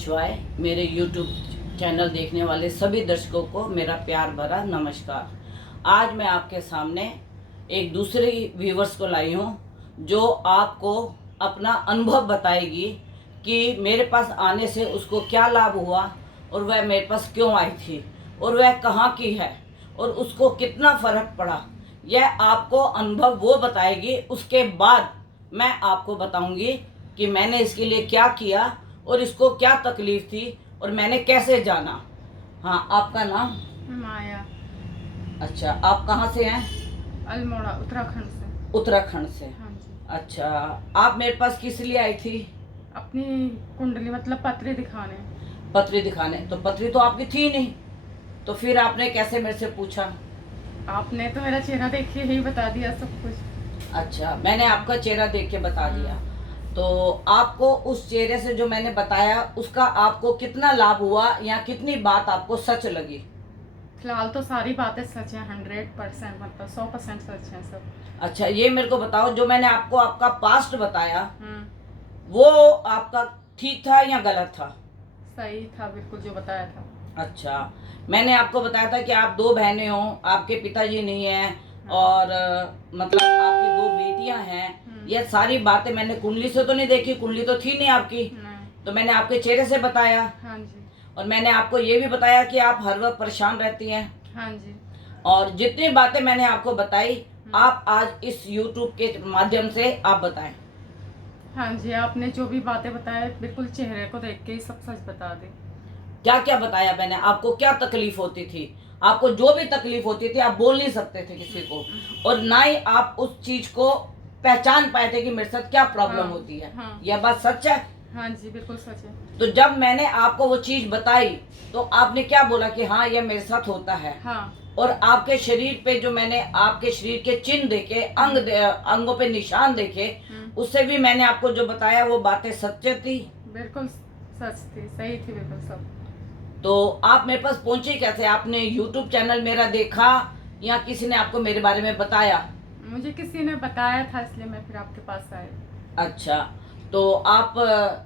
शिवाय। मेरे YouTube channel देखने वाले सभी दर्शकों को मेरा प्यार भरा नमस्कार। आज मैं आपके सामने एक दूसरे व्यूवर्स को लाई हूँ जो आपको अपना अनुभव बताएगी कि मेरे पास आने से उसको क्या लाभ हुआ और वह मेरे पास क्यों आई थी और वह कहाँ की है और उसको कितना फ़र्क पड़ा। यह आपको अनुभव वो बताएगी। उसके बाद मैं आपको बताऊंगी कि मैंने इसके लिए क्या किया और इसको क्या तकलीफ थी और मैंने कैसे जाना। हाँ, आपका नाम? माया। अच्छा, आप कहाँ से हैं? अल्मोड़ा, उत्तराखंड से। उत्तराखंड से। हाँ जी। अच्छा, आप मेरे पास किस लिए आई थी? अपनी कुंडली मतलब पत्री दिखाने। पत्री दिखाने? तो पत्री तो आपकी थी नहीं, तो फिर आपने कैसे मेरे से पूछा? आपने तो मेरा चेहरा देख के ही बता दिया सब कुछ। अच्छा, मैंने आपका चेहरा देख के बता दिया। तो आपको उस चेहरे से जो मैंने बताया उसका आपको कितना लाभ हुआ या कितनी बात आपको सच लगी? फिलहाल तो सारी बातें सच हैं, 100% मतलब 100% सच हैं सब। अच्छा, ये मेरे को बताओ, जो मैंने आपको आपका पास्ट बताया हम्म। वो आपका ठीक था या गलत था? सही था, बिल्कुल जो बताया था। अच्छा, मैंने आपको बताया था कि आप दो बहनें हो, आपके पिताजी नहीं हैं और मतलब आपकी दो बेटियां हैं। ये सारी बातें मैंने कुंडली से तो नहीं देखी, कुंडली तो थी नहीं आपकी, तो मैंने आपके चेहरे से बताया। हाँ जी। और मैंने आपको ये भी बताया कि आप हर वक्त परेशान रहती हैं। हाँ जी। और जितनी बातें मैंने आपको बताई आप आज इस YouTube के माध्यम से आप बताएं। हाँ जी, आपने जो भी बातें बताए बिल्कुल चेहरे को देख के ही सब सच बता दी। क्या क्या बताया मैंने आपको? क्या तकलीफ होती थी आपको? जो भी तकलीफ होती थी आप बोल नहीं सकते थे किसी को, और ना ही आप उस चीज को पहचान पाए थे कि मेरे साथ क्या प्रॉब्लम होती है। यह बात सच है? हाँ जी, बिल्कुल सच है। तो जब मैंने आपको वो चीज बताई तो आपने क्या बोला कि हाँ यह मेरे साथ होता है? हाँ। और आपके शरीर पे जो मैंने आपके शरीर के चिन्ह देखे, अंगों पे निशान देखे, उससे भी मैंने आपको जो बताया वो बातें सच्ची थी? बिल्कुल सच थी, सही थी बिल्कुल सब। तो आप मेरे पास पहुंचे कैसे? आपने YouTube चैनल मेरा देखा या किसी ने आपको मेरे बारे में बताया? मुझे किसी ने बताया था इसलिए मैं फिर आपके पास आई। अच्छा, तो आप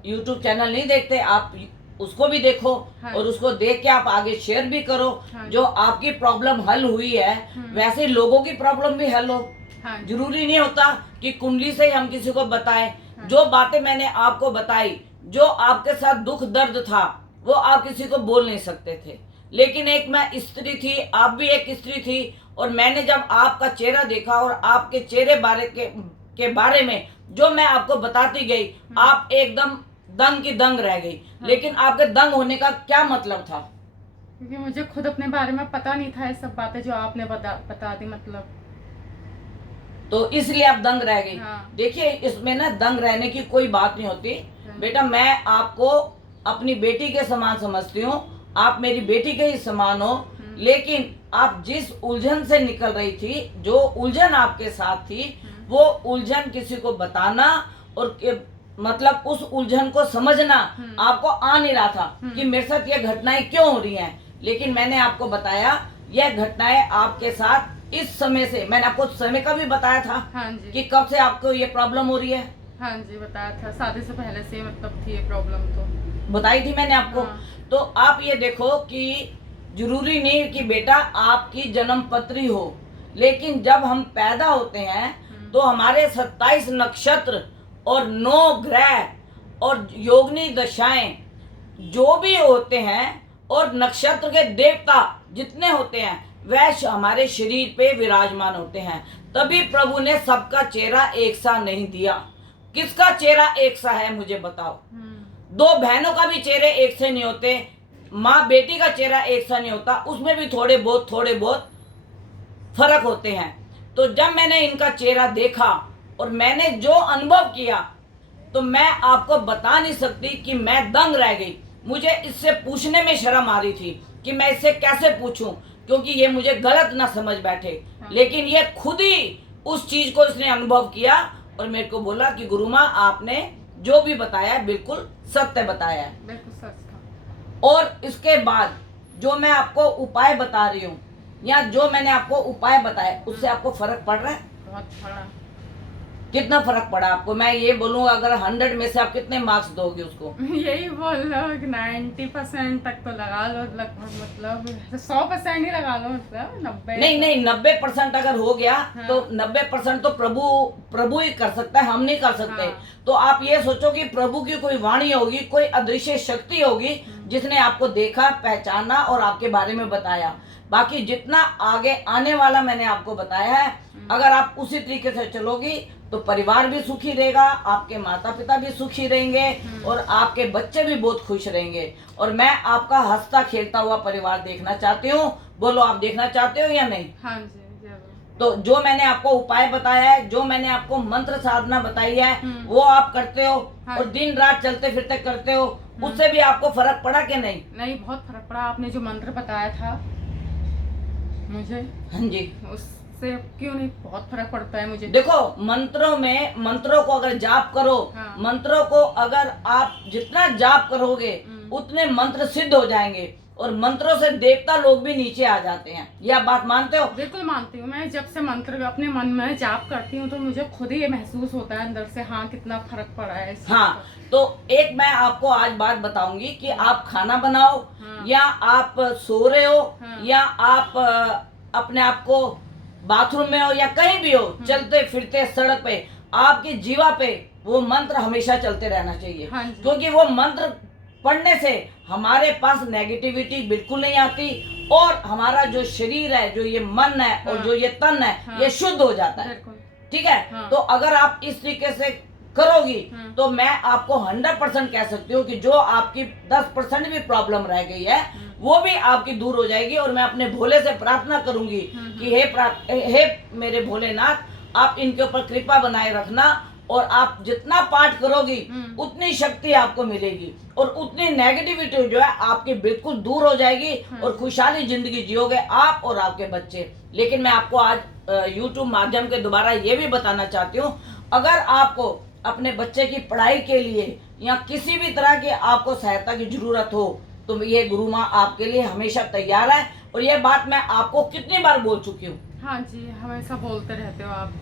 YouTube चैनल नहीं देखते? आप उसको भी देखो। हाँ। और उसको देख के आप आगे शेयर भी करो। हाँ। जो आपकी प्रॉब्लम हल हुई है वैसे लोगों की प्रॉब्लम भी हल हो। हाँ। जरूरी नहीं होता कि कुंडली से ही हम किसी को बताएं। हाँ। जो बातें मैंने आपको बताई, जो आपके साथ दुख दर्द था, वो आप किसी को बोल नहीं सकते थे। लेकिन एक मैं स्त्री थी, आप भी एक स्त्री थी, और मैंने जब आपका चेहरा देखा और आपके चेहरे के बारे में जो मैं आपको बताती गई, आप एकदम दंग की दंग रह गई। लेकिन आपके दंग होने का क्या मतलब था? क्योंकि मुझे खुद अपने बारे में पता नहीं था ये सब बातें जो आपने बता दी मतलब। तो इसलिए आप दंग रह गई। हाँ। देखिए, इसमें ना दंग रहने की कोई बात नहीं होती बेटा। मैं आपको अपनी बेटी के समान समझती हूँ, आप मेरी बेटी के ही समान हो। लेकिन आप जिस उलझन से निकल रही थी, जो उलझन आपके साथ थी, वो उलझन किसी को बताना और मतलब उस उलझन को समझना आपको आ नहीं रहा था कि मेरे साथ ये घटनाएं क्यों हो रही हैं। लेकिन मैंने आपको बताया यह घटनाएं आपके साथ इस समय से, मैंने आपको समय का भी बताया था। हाँ जी। कि कब से आपको ये प्रॉब्लम हो रही है। हाँ जी, बताया था, शादी से पहले से मतलब थी ये प्रॉब्लम तो बताई थी मैंने आपको। हाँ। तो आप ये देखो कि जरूरी नहीं कि बेटा आपकी जन्म पत्री हो, लेकिन जब हम पैदा होते हैं तो हमारे 27 नक्षत्र और 9 ग्रह और योगिनी दशाएं जो भी होते हैं और नक्षत्र के देवता जितने होते हैं वह हमारे शरीर पे विराजमान होते हैं। तभी प्रभु ने सबका चेहरा एक सा नहीं दिया। किसका चेहरा एक सा है मुझे बताओ? दो बहनों का भी चेहरे एक से नहीं होते, माँ बेटी का चेहरा एक सा नहीं होता, उसमें भी थोड़े बहुत फर्क होते हैं। तो जब मैंने इनका चेहरा देखा और मैंने जो अनुभव किया तो मैं आपको बता नहीं सकती कि मैं दंग रह गई। मुझे इससे पूछने में शर्म आ रही थी कि मैं इससे कैसे पूछूं, क्योंकि ये मुझे गलत ना समझ बैठे। लेकिन ये खुद ही उस चीज को इसने अनुभव किया और मेरे को बोला कि गुरु माँ आपने जो भी बताया बिल्कुल सत्य बताया है। बिल्कुल सच था। और इसके बाद जो मैं आपको उपाय बता रही हूँ या जो मैंने आपको उपाय बताया उससे आपको फर्क पड़ रहा है? बहुत बड़ा। कितना फर्क पड़ा आपको? मैं ये बोलूँ, अगर 100 में से आप कितने मार्क्स दोगे उसको? यही बोल लो 90% तक तो लगा लो, लगभग मतलब 100% ही लगा लो, मतलब 90। नहीं नहीं, 90% अगर हो गया हाँ। तो 90% तो प्रभु ही कर सकता है, हम नहीं कर सकते। हाँ। तो आप ये सोचो कि प्रभु की कोई वाणी होगी, कोई अदृश्य शक्ति होगी जिसने आपको देखा, पहचाना और आपके बारे में बताया। बाकी जितना आगे आने वाला मैंने आपको बताया है, अगर आप उसी तरीके से चलोगी तो परिवार भी सुखी रहेगा, आपके माता पिता भी सुखी रहेंगे और आपके बच्चे भी बहुत खुश रहेंगे। और मैं आपका हंसता खेलता हुआ परिवार देखना चाहती हूँ। बोलो, आप देखना चाहते हो या नहीं? हाँ जी, जरूर। तो जो मैंने आपको उपाय बताया है, जो मैंने आपको मंत्र साधना बताई है, वो आप करते हो हाँ। और दिन रात चलते फिरते करते हो, उससे भी आपको फर्क पड़ा कि नहीं? नहीं, बहुत फर्क पड़ा। आपने जो मंत्र बताया था मुझे, हाँ जी। उससे क्यों नहीं, बहुत फर्क पड़ता है मुझे। देखो, मंत्रों को अगर जाप करो, हाँ। मंत्रों को अगर आप जितना जाप करोगे उतने मंत्र सिद्ध हो जाएंगे और मंत्रों से देवता लोग भी नीचे आ जाते हैं। ये आप बात मानते हो? बिल्कुल मानती हूँ। मैं जब से मंत्र अपने मन में जाप करती हूँ तो मुझे खुद ही ये महसूस होता है अंदर से, हाँ कितना फर्क पड़ा है इस चीज़ हाँ। का। तो एक मैं आपको आज बात बताऊंगी कि आप खाना बनाओ, हाँ। या आप सो रहे हो, हाँ। या आप अपने आप को बाथरूम में हो या कहीं भी हो, चलते फिरते सड़क पे, आपकी जीवा पे वो मंत्र हमेशा चलते रहना चाहिए। हाँ जी। क्योंकि वो मंत्र पढ़ने से हमारे पास नेगेटिविटी बिल्कुल नहीं आती और हमारा जो शरीर है, जो ये मन है और जो ये तन है, हाँ। ये शुद्ध हो जाता है। बिल्कुल। ठीक है। हाँ। तो अगर आप इस तरीके से करोगी तो मैं आपको 100% कह सकती हूँ कि जो आपकी 10% भी प्रॉब्लम रह गई है वो भी आपकी दूर हो जाएगी। और मैं अपने भोले से प्रार्थना करूंगी कि हे मेरे भोलेनाथ, आप इनके ऊपर कृपा बनाए रखना और आप जितना पाठ करोगी उतनी शक्ति आपको मिलेगी और उतनी नेगेटिविटी जो है आपकी बिल्कुल दूर हो जाएगी और खुशहाली जिंदगी जियोगे आप और आपके बच्चे। लेकिन मैं आपको आज YouTube माध्यम के द्वारा ये भी बताना चाहती हूँ, अगर आपको अपने बच्चे की पढ़ाई के लिए या किसी भी तरह की आपको सहायता की जरूरत हो तो ये गुरु माँ आपके लिए हमेशा तैयार है। और ये बात मैं आपको कितनी बार बोल चुकी हूँ। हाँ जी, हमेशा बोलते रहते हो आप।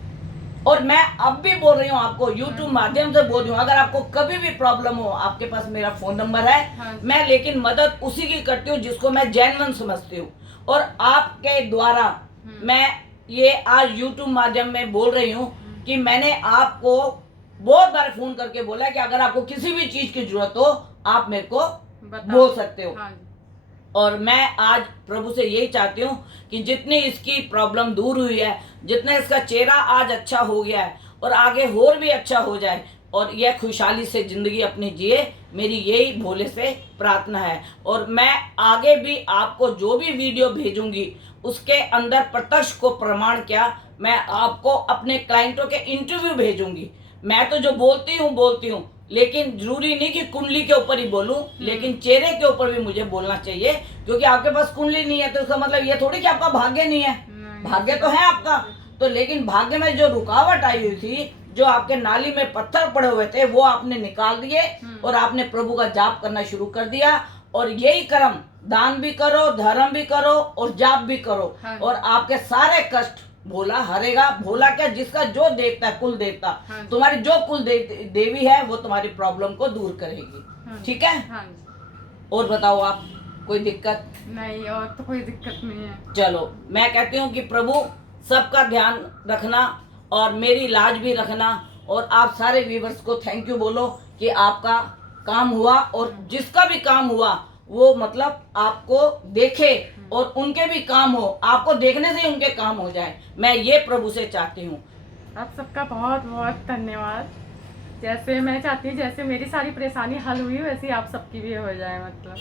और मैं अब भी बोल रही हूँ आपको, YouTube माध्यम से बोल रही हूँ, अगर आपको कभी भी प्रॉब्लम हो, आपके पास मेरा फोन नंबर है। हाँ। मैं लेकिन मदद उसी की करती हूँ जिसको मैं जेन्युइन समझती हूँ। और आपके द्वारा मैं ये आज YouTube माध्यम में बोल रही हूँ कि मैंने आपको बहुत बार फोन करके बोला कि अगर आपको किसी भी चीज की जरूरत हो आप मेरे को बोल सकते हो। हाँ जी। और मैं आज प्रभु से यही चाहती हूँ कि जितनी इसकी प्रॉब्लम दूर हुई है, जितना इसका चेहरा आज अच्छा हो गया है और आगे और भी अच्छा हो जाए और यह खुशहाली से जिंदगी अपनी जिए, मेरी यही भोले से प्रार्थना है। और मैं आगे भी आपको जो भी वीडियो भेजूंगी उसके अंदर प्रत्यक्ष को प्रमाण क्या, मैं आपको अपने क्लाइंटों के इंटरव्यू भेजूंगी। मैं तो जो बोलती हूँ, लेकिन जरूरी नहीं कि कुंडली के ऊपर ही बोलूं, लेकिन चेहरे के ऊपर भी मुझे बोलना चाहिए। क्योंकि आपके पास कुंडली नहीं है तो इसका मतलब ये थोड़ी कि आपका भाग्य नहीं है, भाग्य तो है आपका। तो लेकिन भाग्य में जो रुकावट आई हुई थी, जो आपके नाली में पत्थर पड़े हुए थे, वो आपने निकाल दिए और आपने प्रभु का जाप करना शुरू कर दिया। और यही कर्म, दान भी करो, धर्म भी करो और जाप भी करो। हाँ। और आपके सारे कष्ट भोला हरेगा। भोला क्या, जिसका जो देवता है, कुल देवता, हाँ। तुम्हारी जो कुल देवी है वो तुम्हारी प्रॉब्लम को दूर करेगी। हाँ। ठीक है। हाँ जी। और बताओ आप, कोई दिक्कत? नहीं, और तो कोई दिक्कत नहीं है। चलो, मैं कहती हूँ कि प्रभु सबका ध्यान रखना और मेरी लाज भी रखना। और आप सारे व्यूवर्स को थैंक यू बोलो कि आपका काम हुआ और जिसका भी काम हुआ वो मतलब आपको देखे और उनके भी काम हो, आपको देखने से ही उनके काम हो जाए। मैं ये प्रभु से चाहती हूँ। आप सबका बहुत बहुत धन्यवाद। जैसे मैं चाहती हूँ, जैसे मेरी सारी परेशानी हल हुई वैसे आप सबकी भी हो जाए। मतलब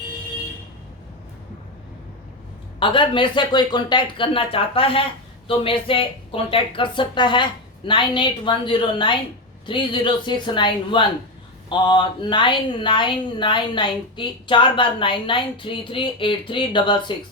अगर मेरे से कोई कांटेक्ट करना चाहता है तो मेरे से कांटेक्ट कर सकता है 9810930691 और 9999 4 बार 99338366।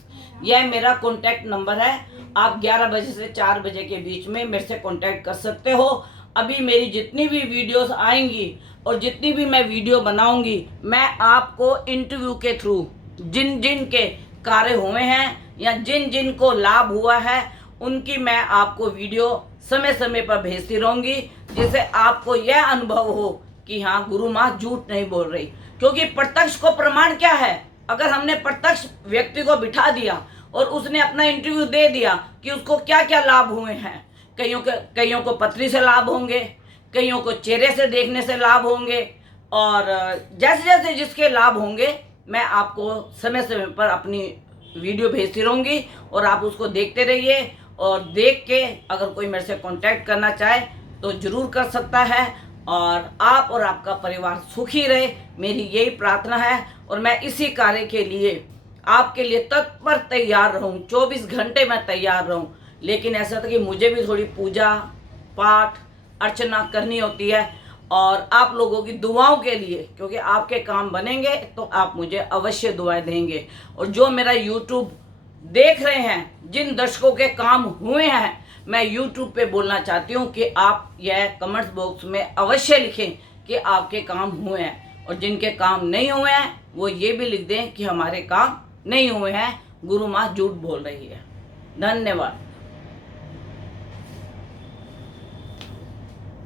यह मेरा कांटेक्ट नंबर है। आप 11 बजे से 4 बजे के बीच में मेरे से कांटेक्ट कर सकते हो। अभी मेरी जितनी भी वीडियोस आएंगी और जितनी भी मैं वीडियो बनाऊंगी, मैं आपको इंटरव्यू के थ्रू जिन जिन के कार्य हुए हैं या जिन जिन को लाभ हुआ है उनकी मैं आपको वीडियो समय समय पर भेजती रहूंगी, जिससे आपको यह अनुभव हो कि हाँ, गुरु माँ झूठ नहीं बोल रही। क्योंकि प्रत्यक्ष को प्रमाण क्या है? अगर हमने प्रत्यक्ष व्यक्ति को बिठा दिया और उसने अपना इंटरव्यू दे दिया कि उसको क्या क्या लाभ हुए हैं, कईयों को पथरी से लाभ होंगे, कईयों को चेहरे से देखने से लाभ होंगे, और जैसे जैसे जिसके लाभ होंगे मैं आपको समय समय पर अपनी वीडियो भेजती रहूँगी और आप उसको देखते रहिए। और देख के अगर कोई मेरे से कांटेक्ट करना चाहे तो ज़रूर कर सकता है, और आप और आपका परिवार सुखी रहे, मेरी यही प्रार्थना है। और मैं इसी कार्य के लिए आपके लिए तत्पर तैयार रहूं, 24 घंटे मैं तैयार रहूं। लेकिन ऐसा था कि मुझे भी थोड़ी पूजा पाठ अर्चना करनी होती है, और आप लोगों की दुआओं के लिए, क्योंकि आपके काम बनेंगे तो आप मुझे अवश्य दुआएं देंगे। और जो मेरा यूट्यूब देख रहे हैं, जिन दर्शकों के काम हुए हैं, मैं यूट्यूब पे बोलना चाहती हूँ कि आप यह कमेंट्स बॉक्स में अवश्य लिखें कि आपके काम हुए हैं, और जिनके काम नहीं हुए हैं वो ये भी लिख दें कि हमारे काम नहीं हुए हैं, गुरु माँ झूठ बोल रही है। धन्यवाद।